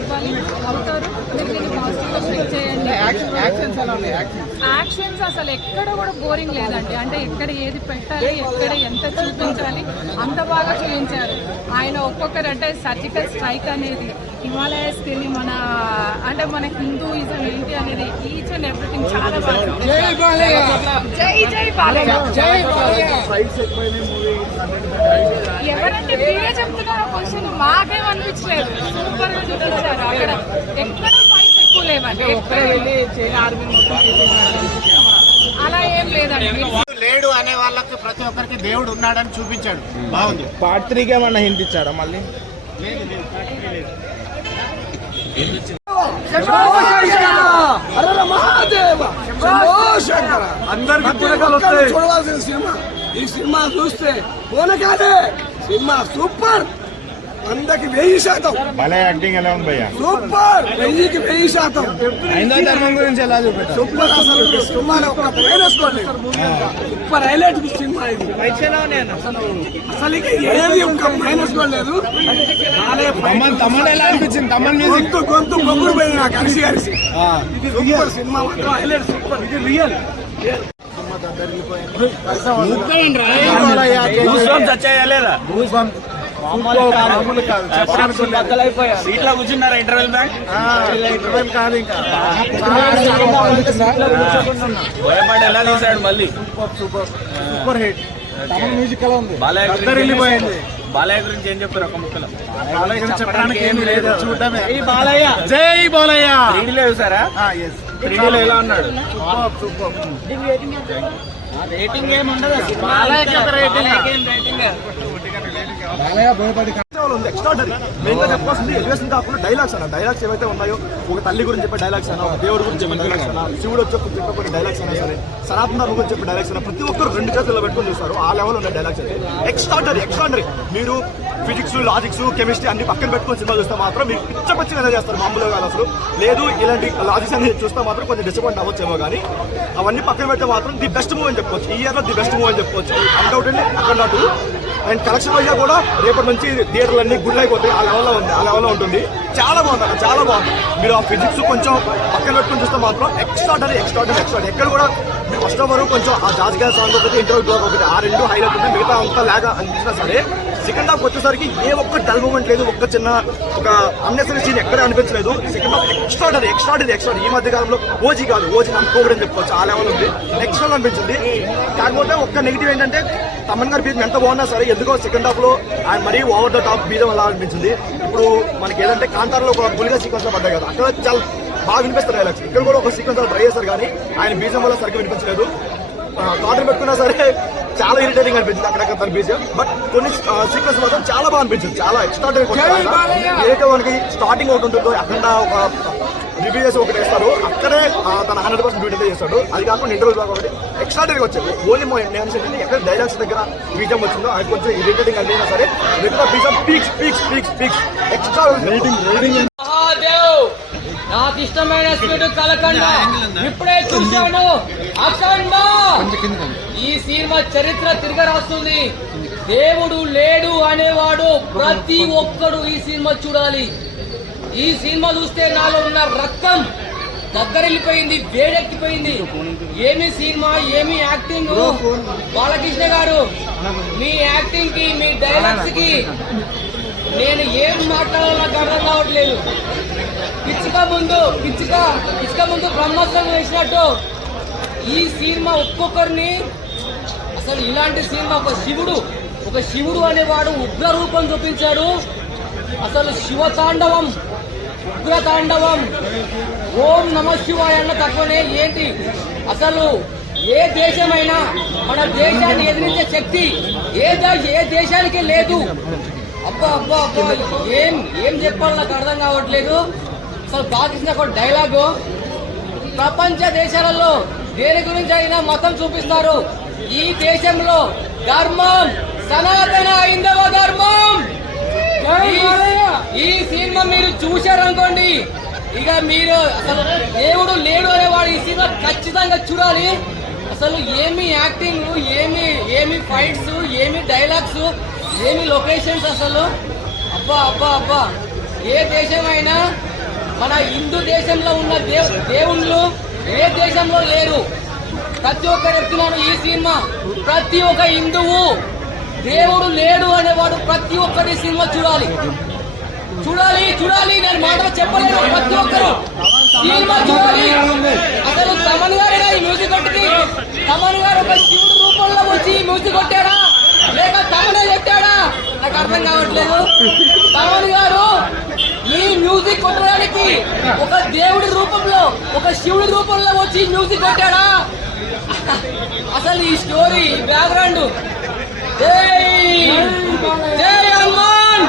అవ్వాలి అవుతారు. మీరు దీన్ని పాజిటివ్గా చెక్ చేయండి. యాక్షన్స్ అసలు ఎక్కడ కూడా బోరింగ్ లేదండి. అంటే ఎక్కడ ఏది పెట్టాలి, ఎక్కడ ఎంత చూపించాలి అంత బాగా చూపించారు ఆయన. ఒక్కొక్కరు అంటే సర్జికల్ స్ట్రైక్ అనేది, హిమాలయస్కి వెళ్ళి మన అంటే మన హిందూయిజం ఏంటి అనేది ఈచ్ అండ్ ఎవ్రీథింగ్ చాలా బాగా ఎవరంటే మీరే చెప్తున్నారు క్వశ్చన్, మాకేం అనిపించలేదు. సూపర్ గా చూపించారు. అక్కడ ఎక్కడ ఫైట్స్ ఎక్కువ లేవండి, అలా ఏం లేదండి. లేడు అనే వాళ్ళకి ప్రతి ఒక్కరికి దేవుడు ఉన్నాడని చూపించాడు. బాగుంది. పార్ట్ 3కి ఏమన్నా హింట్ ఇచ్చాడా మళ్ళీ? చూడవలసిన సినిమా. ఈ సినిమా చూస్తే పోనకాదే సినిమా సూపర్. 100కి 1000%. భలే యాక్టింగ్ ఎలా ఉంది భయ్యా? సూపర్. 1000కి 1000%. హైందవ ధర్మం గురించి ఎలా చూపెట్టారు? సూపర్. అసలు సినిమాలో ఒక్క వేసుకోండి. సూపర్ హైలైట్ సినిమా ఇది. అసలు ఏది ఒక్క మైనస్ కూడా లేదు. తమ్ముడు ఎలా అనిపించింది? తమ్ముడు మ్యూజిక్ గొంతు బొగ్గురు పోయింది నాకు కలిసి కలిసి. సూపర్ సినిమా మాత్రం హైలైట్. సూపర్. ఇది రియల్. సీట్లో కూర్చున్నారా? ఇంటర్వెల్ బ్యాంక్ కాదు ఇంకా భయపడి ఎలా తీసాడు మళ్ళీ. Super hit. తమిళ మ్యూజిక్ ఎలా ఉంది? బాలయ్య గురించి ఏం చెప్పారు ఒక ముక్కలో? బాలయ్య గురించి చెప్పడానికి ఏమీ లేదు, చూడటమే. జై బాలయ్య. జై బాలయ్య. 3Dలో చూసారా? 3Dలో ఎలా ఉన్నాడు? రేటింగ్ ఏమి ఉండదు. బాలయ్యకి ఒక రేటింగ్. ఎక్స్ట్రాడనరీ. మెయిన్గా చెప్పాల్సింది ఎలివేషన్ కాకుండా డైలాగ్స్ అన్న. డైలాగ్స్ ఏవైతే ఉన్నాయో, ఒక తల్లి గురించి చెప్పే డైలాగ్స్ అన్న, ఒక దేవుడి గురించి చెప్పే డైలాగ్స్ అన్న, శివుడు వచ్చి చెప్పే కొన్ని డైలాగ్స్ అయినా సరే, సనాతన ధర్మం గురించి చెప్పే డైలాగ్స్ అన్న, ప్రతి ఒక్కరు 2 చేతుల్లో పెట్టుకుని చూస్తారు. ఆ లెవెల్ ఉన్న డైలాగ్స్ అయితే ఎక్స్ట్రాడనరీ. మీరు ఫిజిక్స్, లాజిక్స్, కెమిస్ట్రీ అన్ని పక్కన పెట్టుకుని సినిమా చూస్తే మాత్రం మీరు పిచ్చపచ్చిగా చేస్తారు మామూలుగా కాదు అసలు. లేదు ఇలాంటి లాజిక్స్ అనేది చూస్తే మాత్రం కొంచెం డిసప్పాయింట్ అవ్వచ్చేమో, కానీ అవన్నీ పక్కన పెడితే మాత్రం ది బెస్ట్ మూవీ అని చెప్పుకోవచ్చు. ఈ ఇయర్లో ది బెస్ట్ మూవీ అని చెప్పుకోవచ్చు. అన్డౌటెడ్లీ అక్కడ నాటు. అండ్ కలెక్షన్ వైజ్గా కూడా రేపటి నుంచి థియేటర్లన్నీ గుడ్ అయిపోతాయి. ఆ లెవెల్లో ఉంది, ఆ లెవెల్లో ఉంటుంది. చాలా బాగుంది అన్న, చాలా బాగుంది. మీరు ఆ ఫిజిక్స్ కొంచెం పక్కన పెట్టుకుని చూస్తే మాత్రం ఎక్స్ట్రాడనరీ. ఎక్కడ కూడా మీరు ఫస్ట్ వరకు కొంచెం ఆ జాజ్ గ్యాస్ సాంగ్ ఒకటి, ఇంటర్వ్యూ బ్లాక్ ఒకటి, ఆ 2 హైలైట్ ఉంటాయి. మిగతా అంతా లాగా అనిపించినా సరే సెకండ్ హాఫ్ వచ్చేసరికి ఏ ఒక్క డల్ మూమెంట్ లేదు, ఒక్క చిన్న ఒక అన్నెసరీ సీన్ ఎక్కడే అనిపించలేదు. Second half extraordinary. ఈ మధ్య కాలంలో ఓజీ కాదు, ఓజీ నమ్ముకోవడం చెప్పుకోవచ్చు. ఆ లెవెల్ ఉంది. నెక్స్ట్ లెవెల్ అనిపించింది. కాకపోతే ఒక్క నెగిటివ్ ఏంటంటే తమన్ గారి బీజం ఎంత బాగున్నా సరే ఎందుకో సెకండ్ హాఫ్ లో ఆయన మరీ ఓవర్ ద టాప్ బీజం అలా అనిపించింది. ఇప్పుడు మనకి ఏదంటే కాంతార్లో ఒక గులిగా సీక్వెన్స్ లో పడ్డాయి కదా, అక్కడ చాలా బాగా వినిపిస్తారు డైలాగ్స్. ఇక్కడ కూడా ఒక సీక్వెన్స్ ట్రై చేశారు, కానీ ఆయన బీజం వల్ల సరిగ్గా వినిపించలేదు. కాటన్ పెట్టుకున్నా సరే చాలా ఇరిటేటింగ్ అనిపించింది అక్కడక్కడ తన బీజం. బట్ కొన్ని సీక్వెన్స్ మాత్రం చాలా బాగా అనిపించింది. చాలా ఎక్స్ట్రాడనరీ. ఏదైతే మనకి స్టార్టింగ్ ఒకటి ఉంటుందో అక్కడ ఒక రివ్యూ చేసి ఒకటి వేస్తారు, అక్కడే తన 100% బ్యూటీ చేస్తాడు. అది కాకుండా ఇంటర్వ్యూ బాగా ఒకటి ఎక్స్ట్రాడనరీ వచ్చాయి. ఓన్లీ నేను ఎక్కడ డైలాగ్స్ దగ్గర బీజం వచ్చిందో అది కొంచెం ఇరిటేటింగ్ అనిపించినా సరే మిగతా బీజం పీక్స్ ఎక్స్ట్రా రేటింగ్. నాకు ఇష్టమైన స్వీట్ కలకండ ఇప్పుడే చూశాను. అఖండ. ఈ సినిమా చరిత్ర తిరిగి రాస్తుంది. దేవుడు లేడు అనేవాడు ప్రతి ఒక్కడు ఈ సినిమా చూడాలి. ఈ సినిమా చూస్తే నాలో ఉన్న రక్తం దగ్గరెళ్ళిపోయింది, వేడెక్కిపోయింది. ఏమి సినిమా, ఏమి యాక్టింగ్. బాలకృష్ణ గారు మీ యాక్టింగ్ కి, మీ డైలాగ్స్ కి నేను ఏం మాట్లాడాలో నాకు అర్థం కావట్లేదు. పిచ్చుక ముందు బ్రహ్మోత్సవం వేసినట్టు ఈ సినిమా ఒక్కొక్కరిని అసలు ఇలాంటి సినిమా ఒక శివుడు అనేవాడు ఉగ్ర రూపం చూపించాడు. అసలు శివతాండవం, ఉగ్రతాండవం. ఓం నమ శివాయ అన్న తక్కువనే ఏంటి అసలు. ఏ దేశమైనా మన దేశాన్ని ఎదిరించే శక్తి ఏ దేశానికి లేదు. అబ్బా ఏం చెప్పాలి నాకు అర్థం కావట్లేదు. అసలు బాలకృష్ణ ఒక డైలాగు, ప్రపంచ దేశాలలో దేని గురించి అయినా మతం చూపిస్తారు, ఈ దేశంలో ధర్మం సనాతన హైందవ ధర్మం. ఈ సినిమా మీరు చూశారనుకోండి, ఇక మీరు అసలు దేవుడు లేడు అనేవాడు ఈ సినిమా ఖచ్చితంగా చూడాలి. అసలు ఏమి యాక్టింగ్, ఏమి ఫైట్స్, ఏమి డైలాగ్స్, ఏమి లొకేషన్స్. అసలు అబ్బా ఏ దేశమైనా మన హిందూ దేశంలో ఉన్న దేవుళ్ళు ఏ దేశంలో లేరు. ప్రతి ఒక్కరు చెప్తున్నాను, ఈ సినిమా ప్రతి ఒక్క హిందువు దేవుడు లేడు అనేవాడు ప్రతి ఒక్కరి సినిమా చూడాలి. నేను మాటలు చెప్పలేను. ప్రతి ఒక్కరు సినిమా చూడాలి. అసలు తమన్ గారేనా ఈ మ్యూజిక్ కొట్టింది? తమన్ గారు ఒక శివుడు రూపంలో వచ్చి మ్యూజిక్ కొట్టాడా లేక తమనే కొట్టాడా నాకు అర్థం కావట్లేదు. తమన్ గారు ఈ మ్యూజిక్ కొట్టడానికి ఒక దేవుడి రూపంలో, ఒక శివుడి రూపంలో వచ్చి మ్యూజిక్ కొట్టాడా? అసలు ఈ స్టోరీ బ్యాక్గ్రౌండ్ జై హనుమాన్.